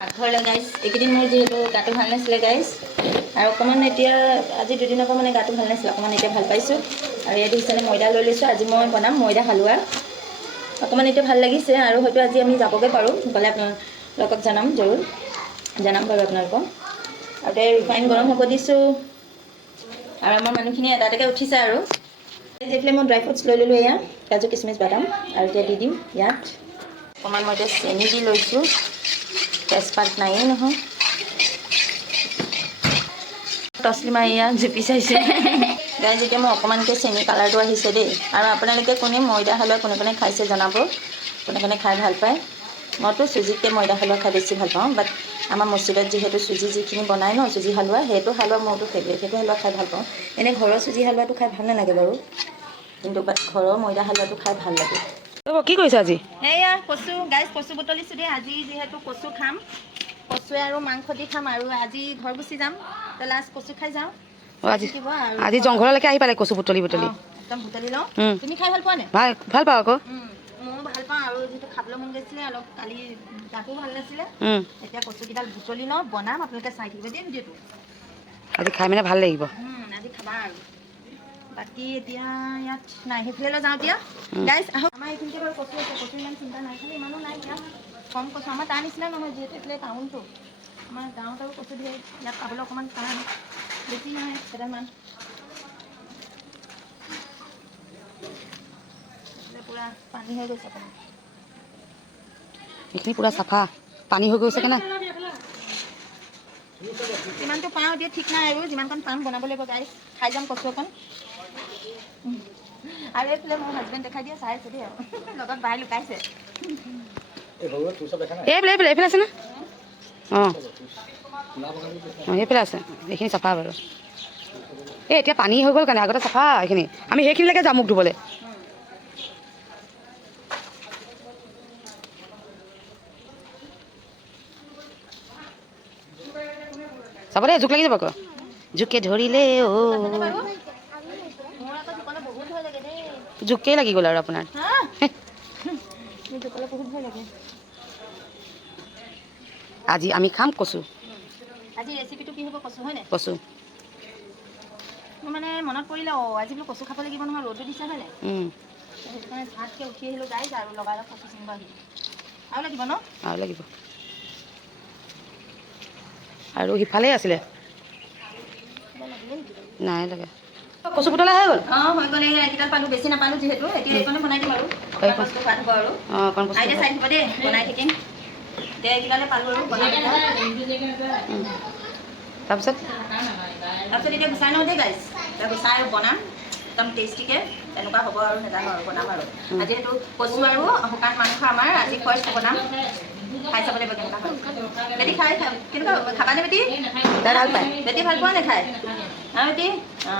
পাকঘৰলৈ গাইজ এইকেইদিন মোৰ যিহেতু গাটো ভাল নাছিলে গাইজ আৰু অকণমান এতিয়া আজি দুদিনৰ পৰা মানে গাটো ভাল নাছিলে অকণমান এতিয়া ভাল পাইছোঁ আৰু ইয়াত হিচাপে ময়দা লৈ লৈছোঁ আজি মই বনাম ময়দা হালোৱা অকণমান এতিয়া ভাল লাগিছে আৰু হয়তো আজি আমি যাবগৈ পাৰোঁ গ'লে আপোনালোকক জনাম বাৰু আপোনালোকক আৰু এতিয়া ৰিফাইন গৰম হ'ব দিছোঁ আৰু আমাৰ মানুহখিনি এটা এটাকৈ উঠিছে আৰু এইফালে মই ড্ৰাই ফ্ৰুটছ লৈ ল'লোঁ এয়া কাজু কিচমিচ বাদাম আৰু এতিয়া দি দিম ইয়াত অকণমান মই এতিয়া চেনি দি লৈছোঁ তেজপাত নায়েই নহয় তছলিমা এয়া জুপি চাইছে গাইজ এতিয়া মই অকণমানকৈ চেনি কালাৰটো আহিছে দেই আৰু আপোনালোকে কোনে ময়দা হালোৱা কোনে খাইছে জনাব কোনে খাই ভাল পায় মইতো চুজিতকৈ ময়দা হালোৱা খাই বেছি ভাল পাওঁ বাট আমাৰ মছজিদত যিহেতু চুজি যিখিনি বনায় ন চুজি হালোৱা সেইটো হালোৱা মোৰতো ফেভৰেট সেইটো হালোৱা খাই ভাল পাওঁ এনেই ঘৰৰ চুজি হালোৱাটো খাই ভাল নালাগে বাৰু কিন্তু বাট ঘৰৰ ময়দা হালোৱাটো খাই ভাল লাগে কি কৰিছা আজি এয়া কচু গাইজ কচু বুটলিছোঁ দেই আজি যিহেতু কচু খাম কচুৱে আৰু মাংস দি খাম আৰু আজি ঘৰ গুচি যাম তো লাষ্ট কচু খাই যাওঁ আজি জংঘললৈকে আহি পালে কচু বুটলি একদম বুটলি লওঁ তুমি খাই ভাল পোৱা নে ভাল পাওঁ আকৌ ময়ো ভাল পাওঁ আৰু যিহেতু খাবলৈ মন গৈছিলে অলপ কালি গাটো ভাল নাছিলে এতিয়া কচুকেইডাল বুটলি লওঁ বনাম আপোনালোকে চাই থাকিব দেই ভিডিঅ'টো আজি খাই মানে ভাল লাগিব আজি খাবা আৰু বাকী এতিয়া ইয়াত নাই সেইফালে যাওঁ এতিয়া গাইজ আহক আমাৰ এইখিনিতে বাৰু কচু আছে কচু ইমান চিন্তা নাই খালি ইমানো নাই ইয়াত কম কচু আমাৰ তাৰ নিচিনা নহয় যিহেতু এইফালে টাউনটো আমাৰ গাঁৱত আৰু কচু দিয়ে ইয়াত পাবলৈ অকণমান টান বেছি নহয় কেইটামান পূৰা পানী হৈ গৈছে অকণমান এইখিনি পূৰা চাফা পানী হৈ গৈছে কেনে যিমানটো পাওঁ এতিয়া ঠিক নাই আৰু যিমানকণ পাম বনাব লাগিব গাইজ খাই যাম কচু অকণ আৰু এইফালে মোৰ হাজবেণ্ড দেখাই দিয়ে চাই আছে দেই আৰু লগত বাই লুকাইছে এইফালে আছে না অঁ সেইফালে আছে এইখিনি চাফা বাৰু এই এতিয়া পানী হৈ গ'ল কাৰণে আগতে চাফা এইখিনি আমি সেইখিনিলৈকে যাম মুখ ধুবলৈ চাব দেই জোক লাগি যাব আকৌ জোকে ধৰিলে জোকেই লাগি গ'ল আৰু আপোনাৰ আজি আমি খাম কচু আজি ৰেচিপিটো কি হ'ব কচু হয়নে কচু মোৰ মানে মনত পৰিলে আজি বোলো কচু খাব লাগিব নহয় ৰ'দো দিছে হয়নে সেইটো কাৰণে ঝাটকৈ উঠি আহিলোঁ গাইজ আৰু লগাই কচু চিঙিব আহিলোঁ আৰু লাগিব ন আৰু লাগিব আৰু সিফালে আছিলে নাই লাগে কচু বুটলা হৈ গ'ল হৈ গ'ল এইকেইডাল পালোঁ বেছি নাপালোঁ যিহেতু এতিয়া এইকণে বনাই দিম আৰু কচু খোৱা হ'ব আৰু আইডিয়া চাই দিব দেই বনাই থাকিম এতিয়া এইকেইডালে পালোঁ আৰু বনাই তাৰপিছত এতিয়া গুচাই লওঁ দেই গাইজ এতিয়া গুচাই আৰু বনাম একদম টেষ্টিকৈ তেনেকুৱা হ'ব আৰু নাজানো আৰু বনাম আৰু আজি এইটো কচু আৰু শুকান মাংস আমাৰ আজি ফাৰ্ষ্ট বনাম খাই চাব লাগিব কেনেকুৱা হয় বেটি খাই কেনেকুৱা খাবানে বেটি তাই ভাল পায় বেটি ভাল পোৱা নে খাই বেটি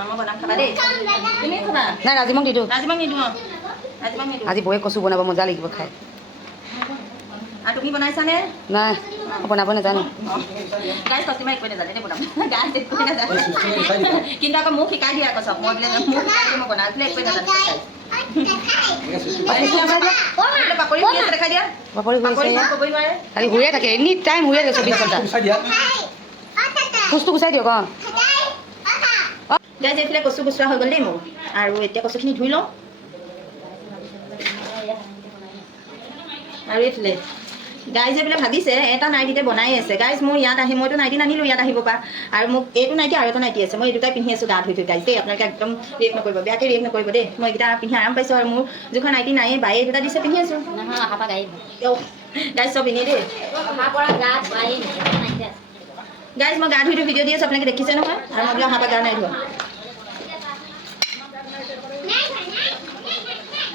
মই বনাম খাবা দেই তুমি খাবা নাই ৰাজিমক নিদিওঁ ৰাজিমাক নিদিওঁ ৰাজিমাক নিদিওঁ আজি বৌয়ে কচু বনাব মজা লাগিব খাই আৰু তুমি বনাইছানে নাই বনাব নাজানো গাইজ কষ্টিমা একোৱে নাজানে দেই বনাম গাইজ একোৱে নাজানে কিন্তু আকৌ মোক শিকাই দিয়া আকৌ চব মই বোলে মোক শিকাই দিয়ে মই বনাই দিলে একোৱে নাজানো পাপৰি দেখাই দিয়া খালি শুয়ে থাকে এনি টাইম শুয়ে থাকে 24 ঘণ্টা খোজটো গুচাই দিয়ক গাইজ এইফালে কচু গুচোৱা হৈ গ'ল দেই মোৰ আৰু এতিয়া কচুখিনি ধুই লওঁ আৰু এইফালে গাইজ এইফালে ভাবিছে এটা নাইটিতে বনাই আছে গাইজ মোৰ ইয়াত আহি মইতো নাইটি নানিলোঁ ইয়াত আহিব পৰা আৰু মোক এইটো নাইটি আৰু এটা নাইটি আছে মই এই দুটাই পিন্ধি আছোঁ গা ধুই গাইজ দেই আপোনালোকে একদম ৰিয়েক্ট নকৰিব বেয়াকৈ ৰিয়েক্ট নকৰিব দেই মই এইকেইটা পিন্ধি আৰাম পাইছোঁ আৰু মোৰ যিখন নাইটি নাইয়ে বায়ে দুটা দিছে পিন্ধি আছোঁ গাইজ চব এনেই দেই গাইজ মই গা ধুই ভিডিঅ' দি আছোঁ আপোনালোকে দেখিছে নহয় আৰু মই বোলে অহা পৰা গা নাই ধোৱা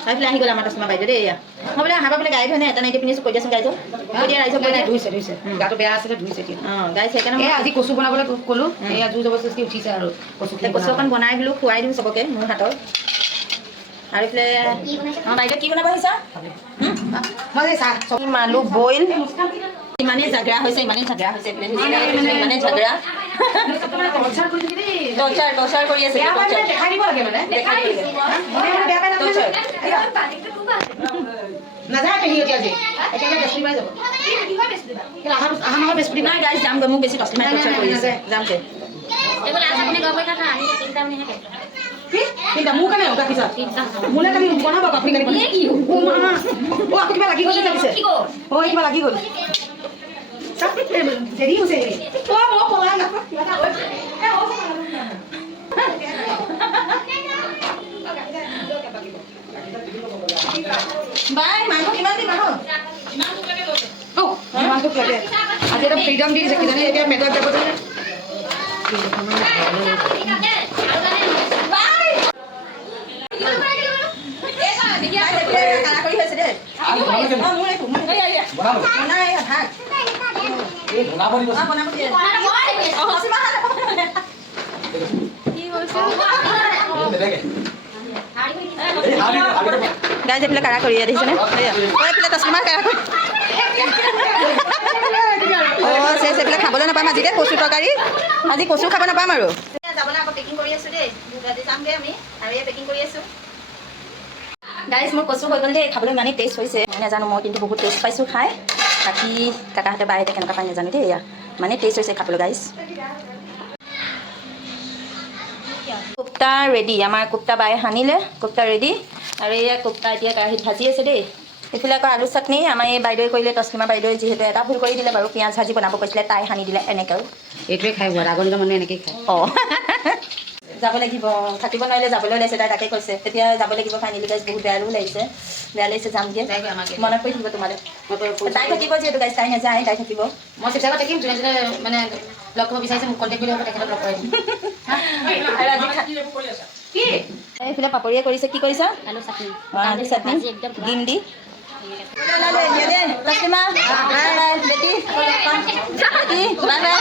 এইফালে আহি গ'ল আমাৰ তছমা বাইদেউ দেই এয়া মই বোলে আহা বোলে গাই ধোৱা নাই এটা নাইটি পিন্ধিছোঁ কৈ দিয়াচোন গাইজক কৈ দিয়া ৰাইজক কৈ দিয়া ধুইছে গাটো বেয়া আছিলে ধুইছে গাইজ সেইকাৰণে আজি কচু বনাবলৈ ক'লোঁ এয়া জোৰ জবৰদস্তি উঠিছে আৰু কচু অকণ বনাই দিলোঁ খুৱাই দিম চবকে মোৰ হাতৰ আৰু এইফালে বাইদেউ কি বনাব আহিছা আলু বইল ইমানেই ঝগৰা হৈছে ইমানেই ঝগৰা হৈছে ইমানেই ঝগৰা টৰ্চাৰ কৰি আছে নাযায় পেহী এতিয়া যে একেবাৰে বৃহস্পতিবাৰে যাব অহা মাহৰ বৃহস্পতিবাৰ নাই গাইজ যামগৈ মোক বেছি তছলিমাই টৰ্চাৰ কৰি আছে যামগৈ কিন্তু মোৰ কাৰণে তাৰ পিছত মোলৈ কালি বনাব আপুনি কালি আকৌ কিবা লাগি গ'ল লাগিছে কিবা লাগি গ'ল দেৰি হৈছে মই পলাই নাপাওঁ কিবা এটা হৈছে বাই মাংস কিমান দিম আৰু মাংস লাগে আজি এটা ফ্ৰীডম দি দিছে কিজানি এতিয়া মেটত যাব যে গাইজ এইফালে কাৰা কৰি দেখিছেনে এইফালে তছলিমা কাৰা কৰি অঁ চেচ এইফালে খাবলৈ নাপাম আজিকে কচু তৰকাৰী আজি কচু খাব নাপাম আৰু যাবলৈ আকৌ পেকিং কৰি আছোঁ দেই আজি যামগৈ আমি আৰু এই পেকিং কৰি আছোঁ গাইজ মোৰ কচু হৈ গ'ল দেই খাবলৈ ইমানেই টেষ্ট হৈছে নাজানো মই কিন্তু বহুত টেষ্ট পাইছোঁ খাই বাকী কাকাহঁতে বাইহঁতে কেনেকুৱা পাই নাজানো দেই এয়া মানে টেষ্ট হৈছে খাবলৈ গাইজ কোপ্তা ৰেডি আমাৰ কোপ্তা বাই সানিলে কোপ্তা ৰেডি আৰু এয়া কোপ্তা এতিয়া কেৰাহীত ভাজি আছে দেই এইফালে আকৌ আলু চাটনি আমাৰ এই বাইদেৱে কৰিলে তছলিমা বাইদেৱে যিহেতু এটা ভুল কৰি দিলে বাৰু পিঁয়াজ ভাজি বনাব কৈছিলে তাই সানি দিলে এনেকৈ এইটোৱে খাই হোৱা আগৰ দিনৰ মানুহে এনেকেই খায় অঁ যাব লাগিব থাকিব নোৱাৰিলে যাবলৈ ওলাইছে তাই তাকে কৈছে তেতিয়া যাব লাগিব ফাইনেলি গাইজ বহুত বেয়াও লাগিছে বেয়া লাগিছে যামগৈ মনত পৰি থাকিব তোমালৈ তাই থাকিব যিহেতু গাইজ তাই নাযায় তাই থাকিব মই শিৱসাগৰত থাকিম যোনে যোনে মানে লগ কৰিব বিচাৰিছে মোক কণ্টেক্ট কৰি হ'ব তেখেতক লগ কৰি দিম আৰু আজি কি এইফালে পাপৰিয়ে কৰিছে কি কৰিছা আলু চাটনি আলু চাটনি ডিম দি তছলিমা বেটি বাই বাই